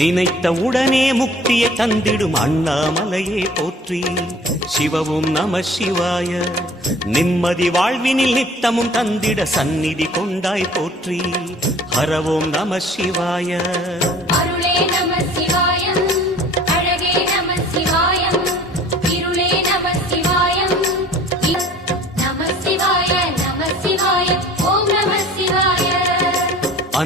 நினைத்த உடனே முக்தியை தந்திடும் அண்ணாமலையே போற்றி. சிவவும் நம சிவாய நிம்மதி வாழ்வினில் நித்தமும் தந்திட சந்நிதி கொண்டாய் போற்றி. ஹரவோம் நம சிவாய. அருளே நம சிவாய.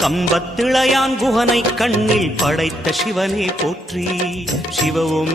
கம்பத்திளையான் குகனை கண்ணில் படைத்த சிவனே போற்றி. சிவவும்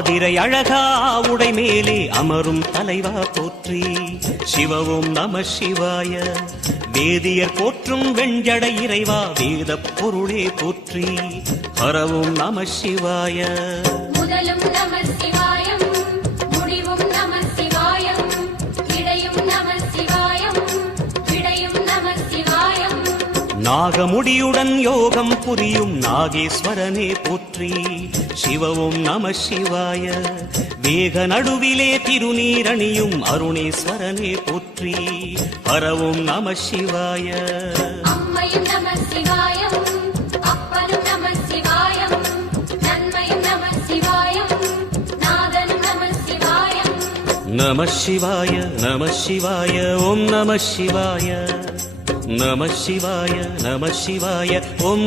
ஆதிரை அழகா உடை மேலே அமரும் தலைவா போற்றி. சிவவும் நம சிவாய. வேதியர் போற்றும் வெண்ஜடை இறைவா வேத பொருளே போற்றி. ஹரவும் நம சிவாய. முதலும் நம சிவாயம் முடிவும் நம சிவாயம் இடையும் நம சிவாயம் விடையும் நம சிவாயம். நாகமுடியுடன் யோகம் புரியும் நாகேஸ்வரனே போற்றி. சிவவும் நம சிவாய வேக நடுவிலே திருநீரணியும் அருணேஸ்வரனே போற்றி ஹரவும் நம சிவாய அம்மையும் நம சிவாயம் அப்பனும் நம சிவாயம் நன்மையும் நம சிவாயம் நாதனும் நம சிவாயம் நம சிவாய நம சிவாய ஓம்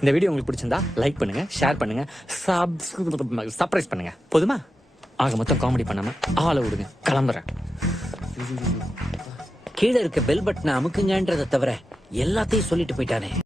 இந்த வீடியோ உங்களுக்கு பிடிச்சிருந்தா லைக் பண்ணுங்க ஷேர் பண்ணுங்க சர்ப்ரைஸ் பண்ணுங்க. போதுமா? ஆக மொத்தம் காமெடி பண்ணாம ஆளை விடுங்க. கிளம்புறேன். கீழே இருக்க பெல் பட்டனை அமுக்குங்கன்றதை தவிர எல்லாத்தையும் சொல்லிட்டு போயிட்டானே.